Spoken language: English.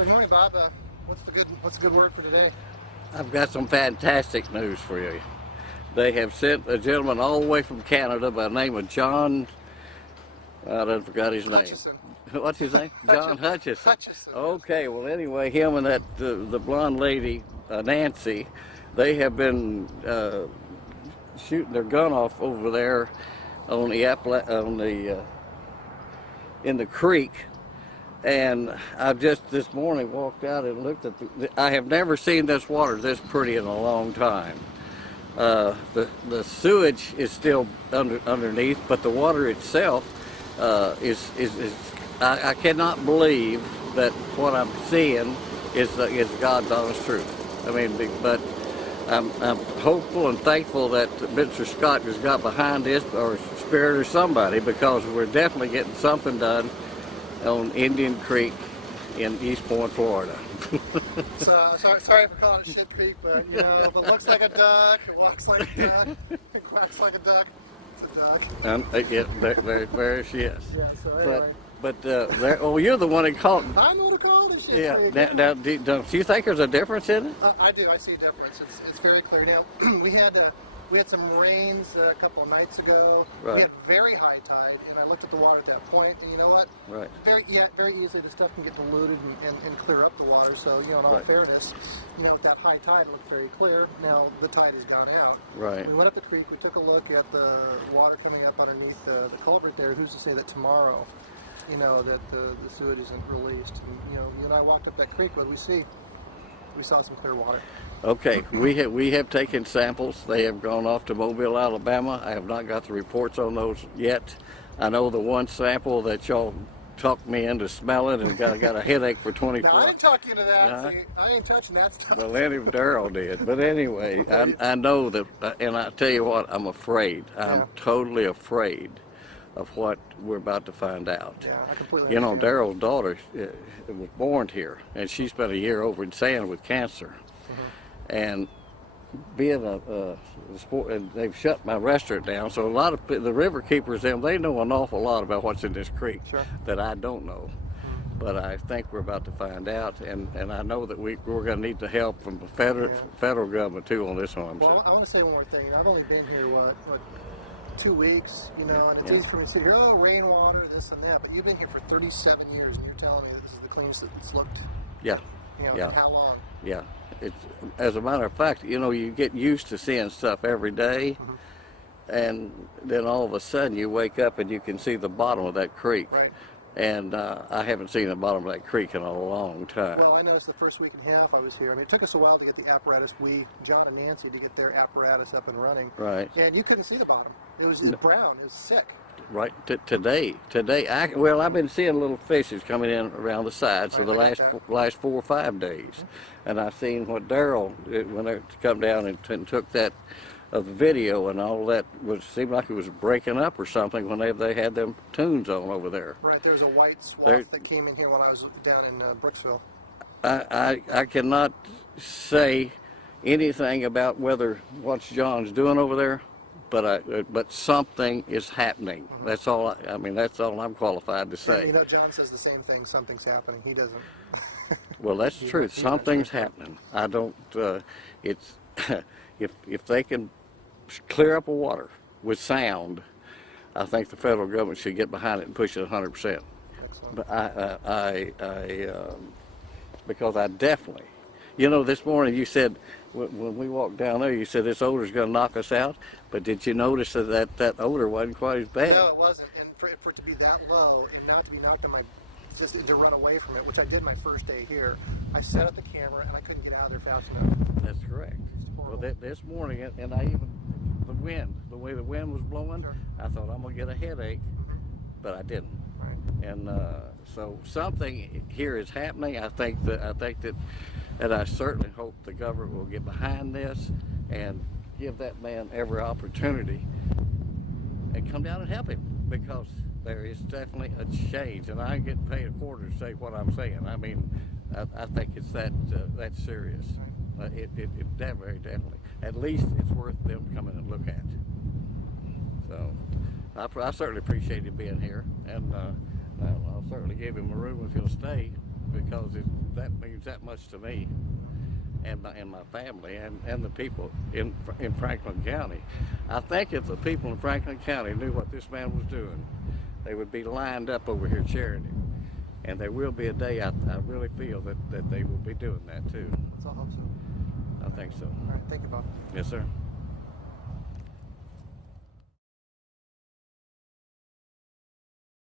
So good morning, Bob. What's the good word for today? I've got some fantastic news for you. They have sent a gentleman all the way from Canada by the name of John. I done forgot his name. Hutchison. What's his name? John Hutchison. Hutchison. Okay, well anyway, him and that the blonde lady Nancy, they have been shooting their gun off over there on the in the creek. And I just this morning walked out and looked at I have never seen this water this pretty in a long time. The sewage is still underneath, but the water itself is I cannot believe that what I'm seeing is God's honest truth. I mean, but I'm hopeful and thankful that Mr. Scott has got behind this, or Spirit or somebody, because we're definitely getting something done on Indian Creek in East Point, Florida. So sorry for calling it Shit Creek, but you know, if it looks like a duck, it walks like a duck, it quacks like a duck, it's a duck. Yeah, there she is. Yeah, so anyway. But you're the one that called. I know to call it Shit Creek. Now, don't you think there's a difference in it? I do. I see a difference. It's very clear. Now, we had some rains a couple of nights ago. Right. We had very high tide, and I looked at the water at that point, and you know what? Right. Very easily the stuff can get diluted and clear up the water. So, you know, in all fairness, you know, with that high tide, it looked very clear. Now the tide has gone out. Right. We went up the creek. We took a look at the water coming up underneath the culvert there. Who's to say that tomorrow, you know, that the sewage isn't released? And, you know, you and I walked up that creek. What did we see? We saw some clear water. Okay, we have taken samples. They have gone off to Mobile, Alabama. I have not got the reports on those yet. I know the one sample that y'all talked me into smelling and got a headache for 24 hours. I didn't talk you into that. See, I ain't touching that stuff. Well, Daryl did. But anyway, I know that, and I tell you what, I'm afraid. I'm totally afraid of what we're about to find out. Yeah, I completely You know, understand. Daryl's daughter was born here, and she spent a year over in Sand with cancer. And being a sport, and they've shut my restaurant down, so a lot of the river keepers, they know an awful lot about what's in this creek that I don't know. But I think we're about to find out, and I know that we're going to need the help from the federal government too on this one. Well, I want to say one more thing. I've only been here what 2 weeks, you know, and it's easy for me to sit here, oh, rainwater, this and that, but you've been here for 37 years, and you're telling me this is the cleanest it's looked. Yeah. You know, in how long? Yeah. It's, as a matter of fact, you know, you get used to seeing stuff every day, and then all of a sudden you wake up and you can see the bottom of that creek. Right. And I haven't seen the bottom of that creek in a long time. Well, I noticed the first week and a half I was here. I mean, it took us a while to get the apparatus, John and Nancy, to get their apparatus up and running. Right. And you couldn't see the bottom. It was brown. It was sick. Right. Today, I've been seeing little fishes coming in around the sides for the last 4 or 5 days. And I've seen what Daryl, when they come down and took that of the video and all that, seemed like it was breaking up or something when they had them tunes on over there. Right, there's a white swath that came in here while I was down in Brooksville. I cannot say anything about what John's doing over there, but something is happening. That's all. I mean, that's all I'm qualified to say. And, you know, John says the same thing. Something's happening. He doesn't. Well, that's the truth. Something's happening. I don't. It's if they can clear up the water with sound, I think the federal government should get behind it and push it 100%. But because I definitely, you know, this morning you said when we walked down there, you said this odor's going to knock us out. But did you notice that odor wasn't quite as bad? No, it wasn't. And for it to be that low and not to be knocked on just to run away from it, which I did my first day here, I set up the camera and I couldn't get out of there fast enough. That's correct. Well, this morning, and I even, the way the wind was blowing, I thought I'm going to get a headache, but I didn't. Right. And so something here is happening. I think that, and I certainly hope the government will get behind this and give that man every opportunity and come down and help him, because there is definitely a change, and I ain't getting paid a quarter to say what I'm saying. I mean, I think it's that serious. It very definitely. At least it's worth them coming and look at. So I certainly appreciate him being here, and I'll certainly give him a room if he'll stay, because that means that much to me and my family and the people in Franklin County. I think if the people in Franklin County knew what this man was doing, they would be lined up over here cheering him. And there will be a day, I really feel that they will be doing that too. Let's all hope so. I think so. All right, thank you, Bob. Yes, sir.